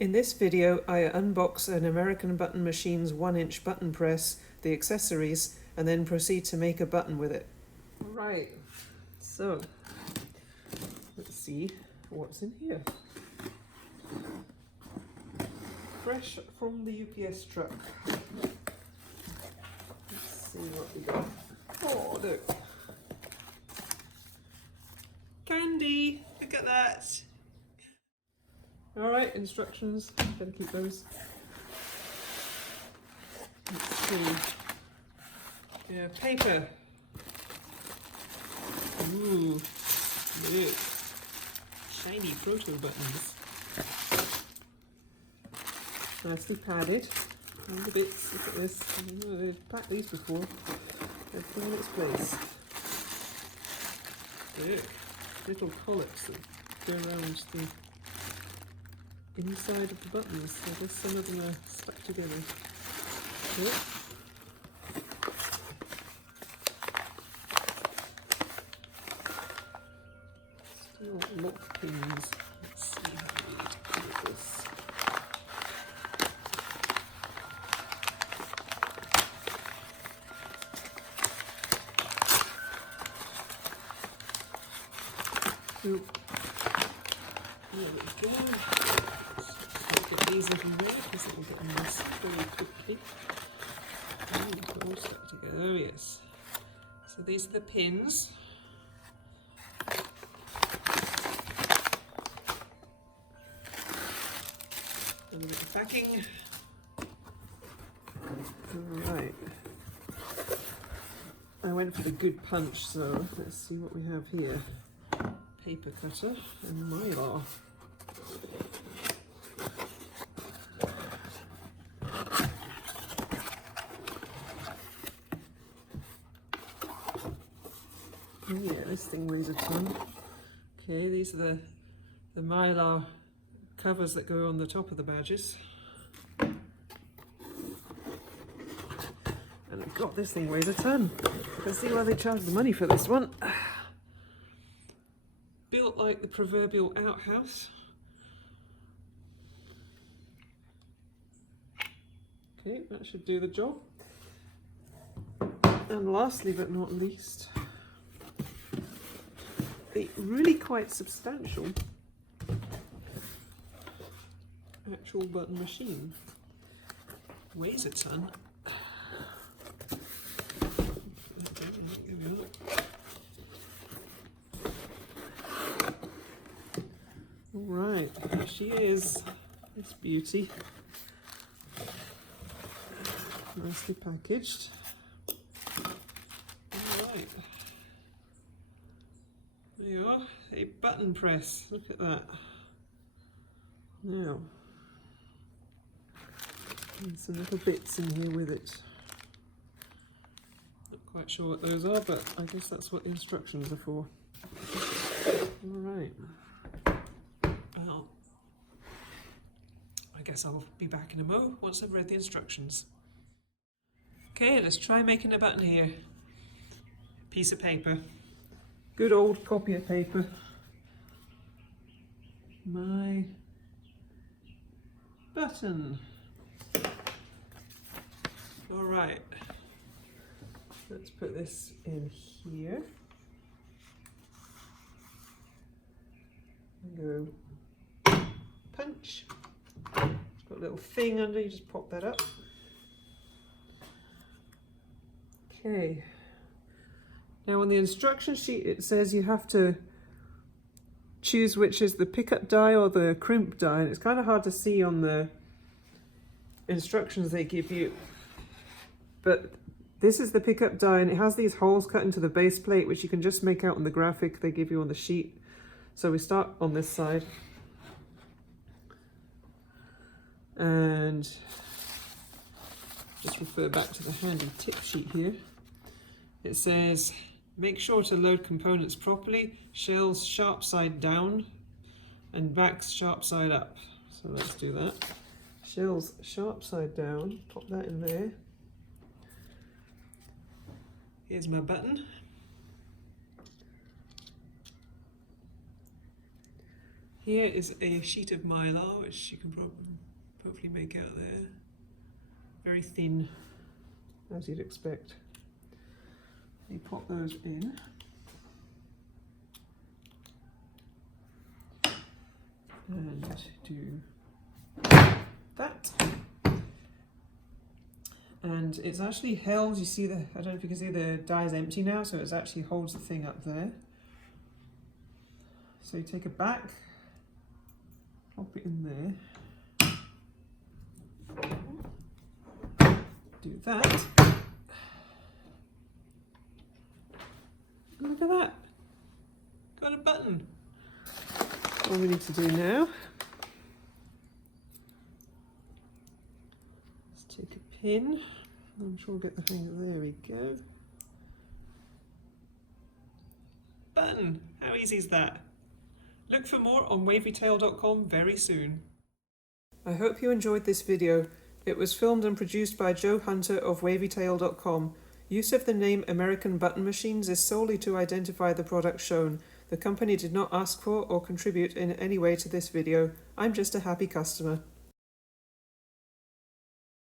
In this video, I unbox an American Button Machine's 1-inch button press, the accessories, and then proceed to make a button with it. Right, so let's see what's in here. Fresh from the UPS truck. Let's see what we got. Oh, look. Candy! Look at that! Alright, instructions. Better keep those. Let's see. Yeah, paper. Ooh, look. Shiny proto buttons. Nicely padded. All the bits, look at this. They've packed these before. Everything in its place. Look, little collets that go around the inside of the buttons. So I guess some of them are stuck together. Look. Still lock pins. Let's see how we do this. Nope. There we go. Let's get these in here because it will get messy very quickly. Oh, all stuck together. Oh yes. So these are the pins. A little bit of backing. Alright. I went for the good punch, so let's see what we have here. Paper cutter and Mylar. Oh yeah, this thing weighs a ton. Okay, these are the Mylar covers that go on the top of the badges. And God, this thing weighs a ton. Let's see why they charge the money for this one. Built like the proverbial outhouse. Okay, that should do the job. And lastly but not least, the really quite substantial actual button machine. Weighs a ton. Alright, there she is, this beauty. Nicely packaged. Alright. There you are, a button press. Look at that. Now, and some little bits in here with it. Not quite sure what those are, but I guess that's what the instructions are for. Alright. Well, I guess I'll be back in a mo once I've read the instructions. Okay, let's try making a button here. Piece of paper. Good old copy of paper. My button. Alright. Let's put this in here. And go punch. It's got a little thing under, you just pop that up. Okay. Now on the instruction sheet it says you have to choose which is the pickup die or the crimp die, and it's kind of hard to see on the instructions they give you. But this is the pickup die and it has these holes cut into the base plate which you can just make out on the graphic they give you on the sheet. So we start on this side. And just refer back to the handy tip sheet here. It says, make sure to load components properly, shells sharp side down and backs sharp side up. So let's do that. Shells sharp side down, pop that in there. Here's my button. Here is a sheet of mylar, which you can hopefully make out there. Very thin, as you'd expect. You pop those in. And do that. And it's actually held, you see I don't know if you can see the die is empty now, so it actually holds the thing up there. So you take it back, plop it in there, do that. Look at that, got a button. All we need to do now is take a pin. I'm sure we'll get the hang of it. There we go. Button! How easy is that? Look for more on wavytail.com very soon. I hope you enjoyed this video. It was filmed and produced by Joe Hunter of wavytail.com. Use of the name American Button Machines is solely to identify the product shown. The company did not ask for or contribute in any way to this video. I'm just a happy customer.